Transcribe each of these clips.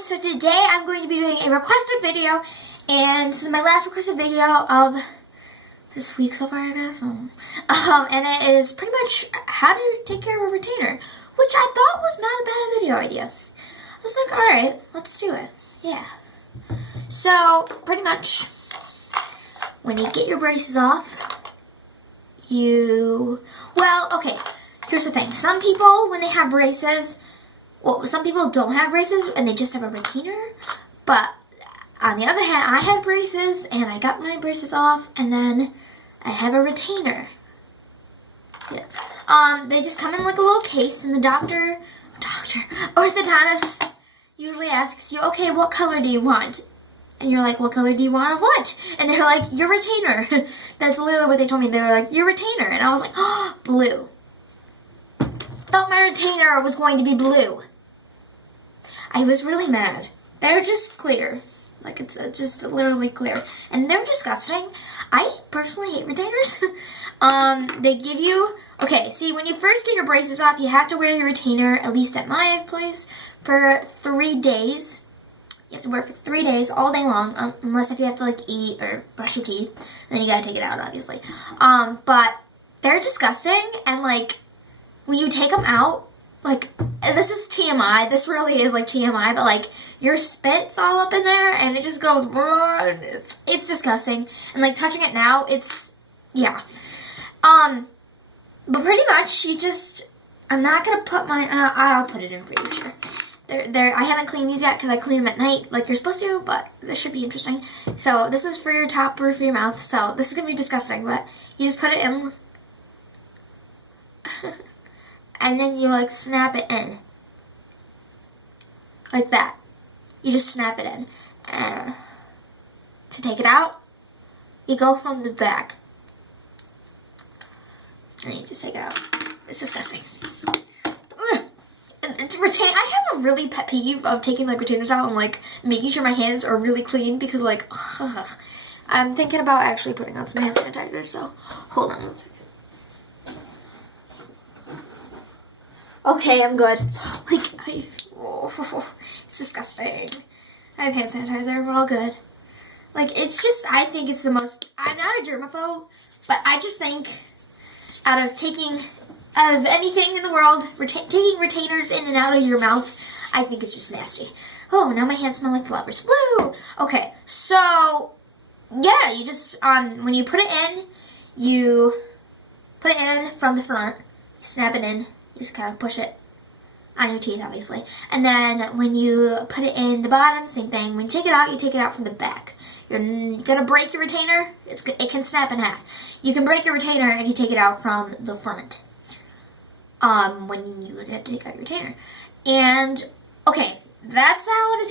guys, so today I'm going to be doing a requested video, and this is my last requested video of this week so far, I guess. And it is pretty much how to take care of a retainer, which I thought was not a bad video idea. I was like, alright, let's do it. Yeah. So, pretty much, when you get your braces off, okay, here's the thing. Some people, when they have braces, some people don't have braces and they just have a retainer, but on the other hand, I had braces and I got my braces off and then I have a retainer. Yeah. They just come in like a little case, and the orthodontist usually asks you, okay, what color do you want? And you're like, what color do you want of what? And they're like, your retainer. That's literally what they told me. They were like, your retainer. And I was like, oh, blue. Thought my retainer was going to be blue. I was really mad. They're just clear. Like, it's just literally clear. And they're disgusting. I personally hate retainers. They give you... Okay, see, when you first get your braces off, you have to wear your retainer, at least at my place, for 3 days. You have to wear it for 3 days, all day long, unless if you have to, like, eat or brush your teeth. Then you gotta take it out, obviously. But they're disgusting, and, like, when you take them out, like, this is TMI, this really is like TMI, but like, your spit's all up in there, and it just goes, and it's disgusting, and like, touching it now, it's, yeah, but pretty much, I'm not gonna put I'll put it in for you, sure. I haven't cleaned these yet, because I clean them at night, like you're supposed to, but this should be interesting. So, this is for your top roof of your mouth, so this is gonna be disgusting, but you just put it in, and then you like snap it in. Like that. You just snap it in. To take it out, you go from the back. And you just take it out. It's disgusting. I have a really pet peeve of taking like retainers out and like making sure my hands are really clean, because like, I'm thinking about actually putting on some hand sanitizer, so hold on one second. Okay, I'm good. Like, it's disgusting. I have hand sanitizer, we're all good. Like, it's just, I think it's the most, I'm not a germaphobe, but I just think out of anything in the world, taking retainers in and out of your mouth, I think it's just nasty. Oh, now my hands smell like flowers. Woo! Okay, so, yeah, you just, when you put it in from the front, you snap it in. You just kind of push it on your teeth, obviously. And then when you put it in the bottom, same thing. When you take it out from the back. You're gonna break your retainer. It can snap in half. You can break your retainer if you take it out from the front. When you have to take out your retainer. And, okay, that's how to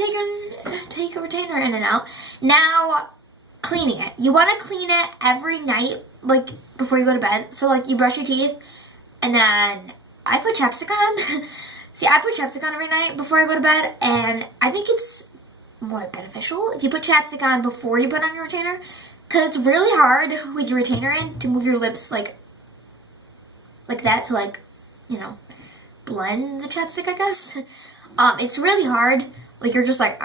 take a retainer in and out. Now, cleaning it. You want to clean it every night, like, before you go to bed. So, like, you brush your teeth, and then I put chapstick on. See, I put chapstick on every night before I go to bed, and I think it's more beneficial if you put chapstick on before you put on your retainer, because it's really hard with your retainer in to move your lips like that to, like, you know, blend the chapstick, I guess. It's really hard. Like, you're just like,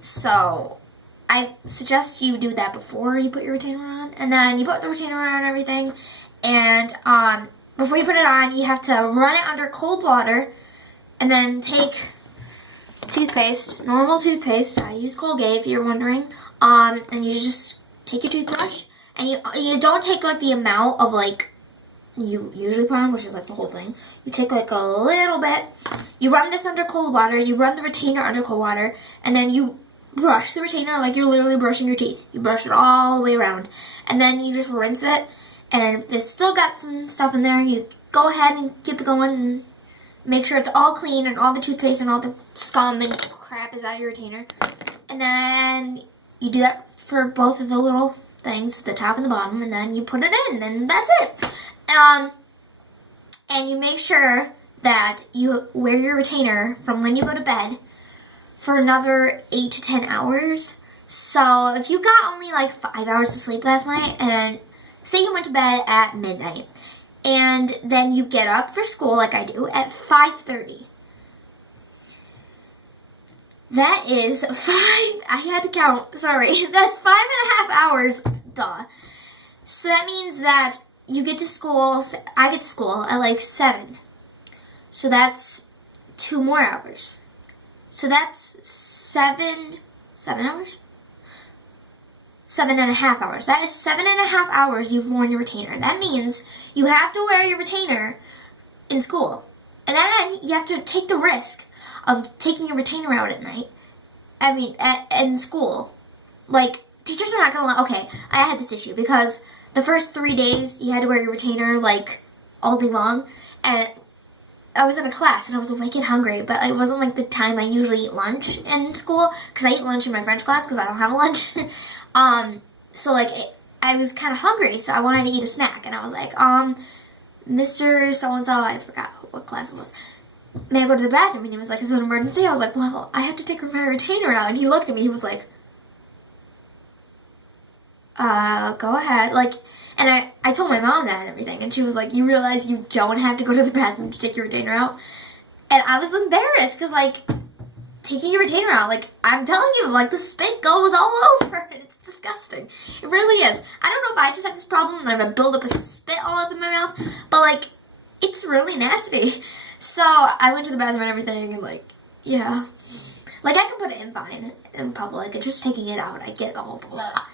So, I suggest you do that before you put your retainer on, and then you put the retainer on and everything, and, before you put it on, you have to run it under cold water, and then take toothpaste, normal toothpaste. I use Colgate if you're wondering. And you just take your toothbrush, and you don't take like the amount of like you usually put on, which is like the whole thing. You take like a little bit. You run this under cold water. You run the retainer under cold water, and then you brush the retainer like you're literally brushing your teeth. You brush it all the way around, and then you just rinse it. And if it's still got some stuff in there, you go ahead and keep it going and make sure it's all clean and all the toothpaste and all the scum and crap is out of your retainer. And then you do that for both of the little things, the top and the bottom, and then you put it in, and that's it. And you make sure that you wear your retainer from when you go to bed for another 8 to 10 hours. So if you got only like 5 hours of sleep last night, and say you went to bed at midnight, and then then you get up for school like I do at 5:30. That is I had to count, sorry. That's 5.5 hours, duh. So that means that you get to school, I get to school at like 7. So that's 2 more hours. So that's 7 hours? 7.5 hours. That is 7.5 hours you've worn your retainer. That means you have to wear your retainer in school. And then you have to take the risk of taking your retainer out at night. I mean, in school. Like, teachers are not gonna okay, I had this issue because the first 3 days you had to wear your retainer, like, all day long. And I was in a class and I was awake and hungry, but it wasn't like the time I usually eat lunch in school, because I eat lunch in my French class because I don't have a lunch. So like I was kind of hungry, so I wanted to eat a snack, and I was like, Mr. So-and-so, I forgot what class it was, may I go to the bathroom? And he was like, is it an emergency? I was like, well, I have to take my retainer out. And he looked at me, he was like, go ahead. Like, and I told my mom that and everything, and she was like, you realize you don't have to go to the bathroom to take your retainer out? And I was embarrassed, because, like, taking your retainer out, like, I'm telling you, like, the spit goes all over, and it's disgusting. It really is. I don't know if I just have this problem, and I have a buildup of spit all up in my mouth, but, like, it's really nasty. So, I went to the bathroom and everything, and, like, yeah. Like, I can put it in fine in public, and just taking it out, I get all blah.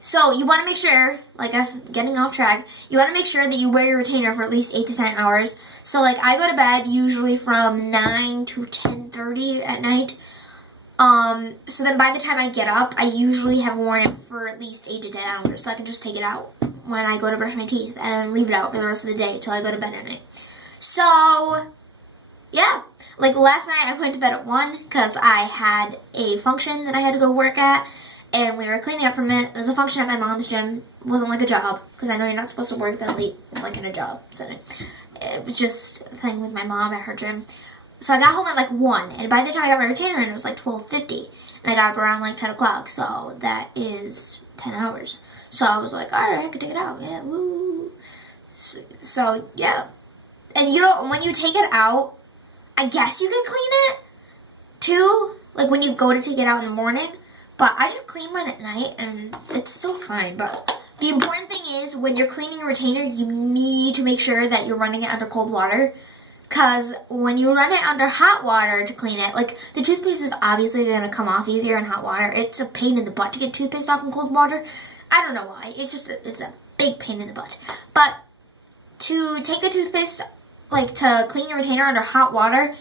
So you want to make sure, like, I'm getting off track, you want to make sure that you wear your retainer for at least 8 to 10 hours. So, like, I go to bed usually from 9 to 10:30 at night. So then by the time I get up, I usually have worn it for at least 8 to 10 hours. So I can just take it out when I go to brush my teeth and leave it out for the rest of the day until I go to bed at night. So, yeah. Like, last night I went to bed at 1 because I had a function that I had to go work at. And we were cleaning up from it. It was a function at my mom's gym. It wasn't like a job, because I know you're not supposed to work that late, like in a job setting. It was just a thing with my mom at her gym. So I got home at like 1, and by the time I got my retainer in, it was like 12:50. And I got up around like 10 o'clock, so that is 10 hours. So I was like, alright, I can take it out, yeah, woo. So yeah. And you know, when you take it out, I guess you can clean it, too. Like when you go to take it out in the morning. But I just clean mine at night, and it's still fine. But the important thing is, when you're cleaning your retainer, you need to make sure that you're running it under cold water. Because when you run it under hot water to clean it, like, the toothpaste is obviously going to come off easier in hot water. It's a pain in the butt to get toothpaste off in cold water. I don't know why. It's a big pain in the butt. But to take the toothpaste, like, to clean your retainer under hot water,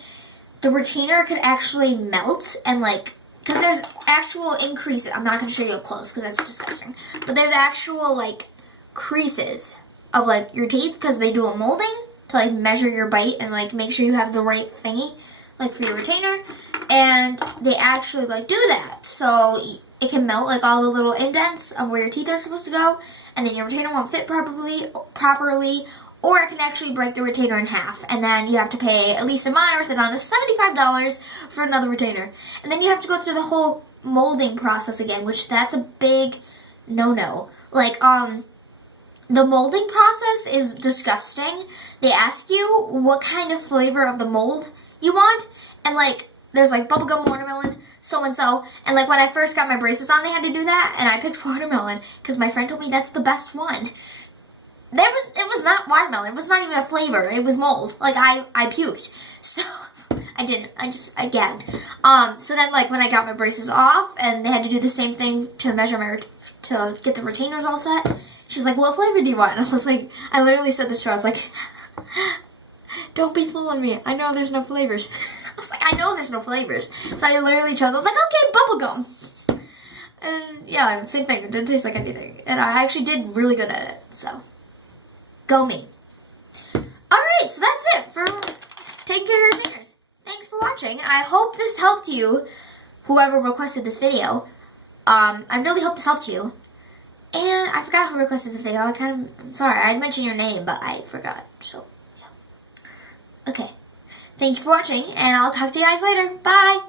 the retainer could actually melt and, like, because there's actual increases. I'm not going to show you up close because that's disgusting. But there's actual, like, creases of, like, your teeth because they do a molding to, like, measure your bite and, like, make sure you have the right thingy, like, for your retainer. And they actually, like, do that. So it can melt, like, all the little indents of where your teeth are supposed to go. And then your retainer won't fit properly. Or it can actually break the retainer in half. And then you have to pay at least a my orthodontist $75 for another retainer. And then you have to go through the whole molding process again, which that's a big no-no. Like, the molding process is disgusting. They ask you what kind of flavor of the mold you want. And, like, there's, like, bubblegum watermelon, so-and-so. And, like, when I first got my braces on, they had to do that. And I picked watermelon because my friend told me that's the best one. It was not watermelon. It was not even a flavor. It was mold. Like, I puked. So, I didn't. I gagged. So then, like, when I got my braces off, and they had to do the same thing to measure to get the retainers all set, she was like, what flavor do you want? And I was like, I literally said this to her. I was like, don't be fooling me. I know there's no flavors. I was like, I know there's no flavors. So I literally chose, I was like, okay, bubblegum. And, yeah, same thing. It didn't taste like anything. And I actually did really good at it, so. Go me. Alright, so that's it for taking care of your retainers. Thanks for watching. I hope this helped you, whoever requested this video. I really hope this helped you. And I forgot who requested the video. I'm sorry, I mentioned your name, but I forgot. So, yeah. Okay. Thank you for watching, and I'll talk to you guys later. Bye!